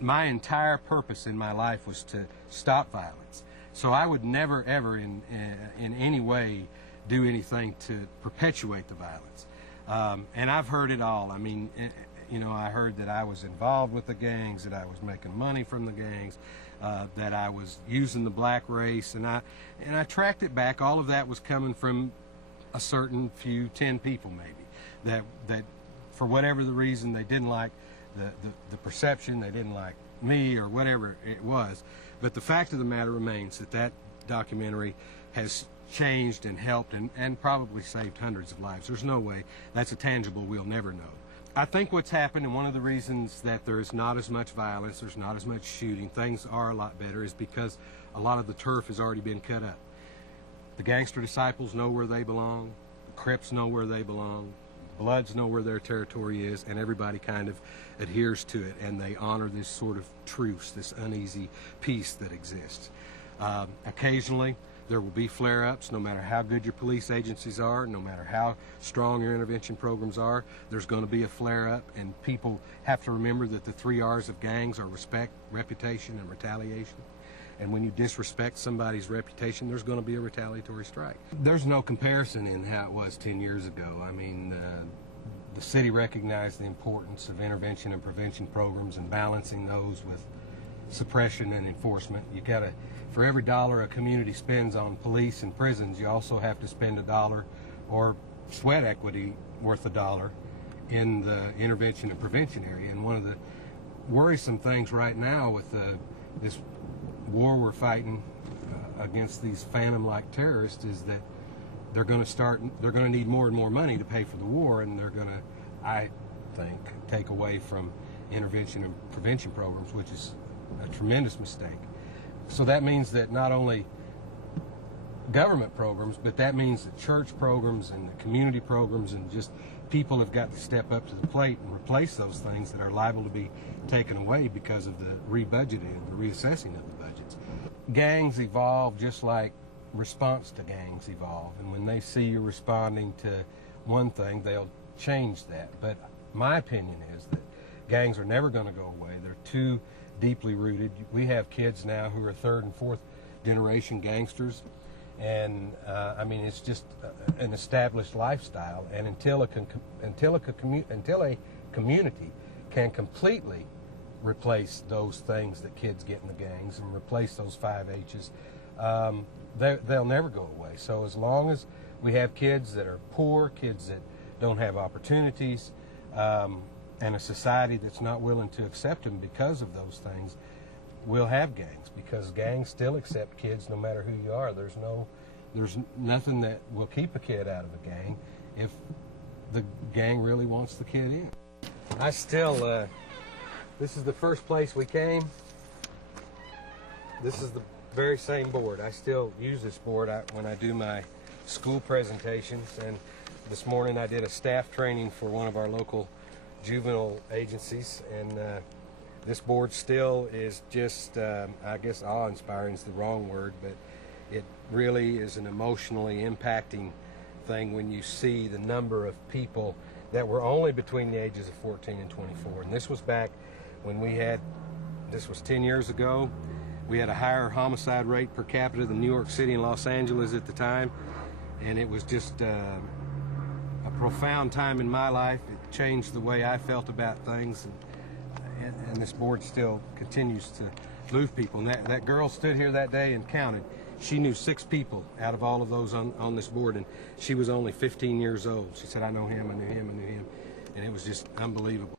My entire purpose in my life was to stop violence. So I would never, ever in any way do anything to perpetuate the violence. And I've heard it all. I mean, you know, I heard that I was involved with the gangs, that I was making money from the gangs, that I was using the black race, and I tracked it back. All of that was coming from a certain few, 10 people maybe, that for whatever the reason they didn't like the perception, they didn't like me or whatever it was. But the fact of the matter remains that documentary has changed and helped and probably saved hundreds of lives. There's no way. That's a tangible we'll never know. I think what's happened, and one of the reasons that there's not as much violence, there's not as much shooting, things are a lot better, is because a lot of the turf has already been cut up. The gangster disciples know where they belong, the Crips know where they belong, Bloods know where their territory is, and everybody kind of adheres to it, and they honor this sort of truce, this uneasy peace that exists. Occasionally, there will be flare-ups, no matter how good your police agencies are, no matter how strong your intervention programs are, there's going to be a flare-up, and people have to remember that the 3 R's of gangs are respect, reputation, and retaliation. And when you disrespect somebody's reputation, there's going to be a retaliatory strike. There's no comparison in how it was 10 years ago. I mean, the city recognized the importance of intervention and prevention programs and balancing those with suppression and enforcement. You gotta, for every dollar a community spends on police and prisons, you also have to spend $1 or sweat equity worth $1 in the intervention and prevention area. And one of the worrisome things right now with this war we're fighting against these phantom-like terrorists is that they're going to need more and more money to pay for the war, and they're going to, I think, take away from intervention and prevention programs, which is a tremendous mistake. So that means that not only government programs, but that means that church programs and the community programs and just people have got to step up to the plate and replace those things that are liable to be taken away because of the rebudgeting and the reassessing of the budgets. Gangs evolve just like response to gangs evolve, and when they see you responding to one thing, they'll change that. But my opinion is that gangs are never going to go away. They're too deeply rooted. We have kids now who are 3rd and 4th generation gangsters, and I mean, it's just an established lifestyle. And until a community can completely replace those things that kids get in the gangs and replace those 5 H's, they'll never go away. So as long as we have kids that are poor, kids that don't have opportunities, and a society that's not willing to accept them because of those things, we'll have gangs, because gangs still accept kids no matter who you are. There's nothing that will keep a kid out of a gang if the gang really wants the kid in. I still, this is the first place we came. This is the very same board. I still use this board when I do my school presentations, and this morning I did a staff training for one of our local juvenile agencies, and this board still is just, I guess awe-inspiring is the wrong word, but it really is an emotionally impacting thing when you see the number of people that were only between the ages of 14 and 24. And this was back when this was 10 years ago. We had a higher homicide rate per capita than New York City and Los Angeles at the time, and it was just a profound time in my life. It changed the way I felt about things, and this board still continues to move people. And that girl stood here that day and counted. She knew 6 people out of all of those on this board, and she was only 15 years old. She said, I know him, I knew him, I knew him, and it was just unbelievable.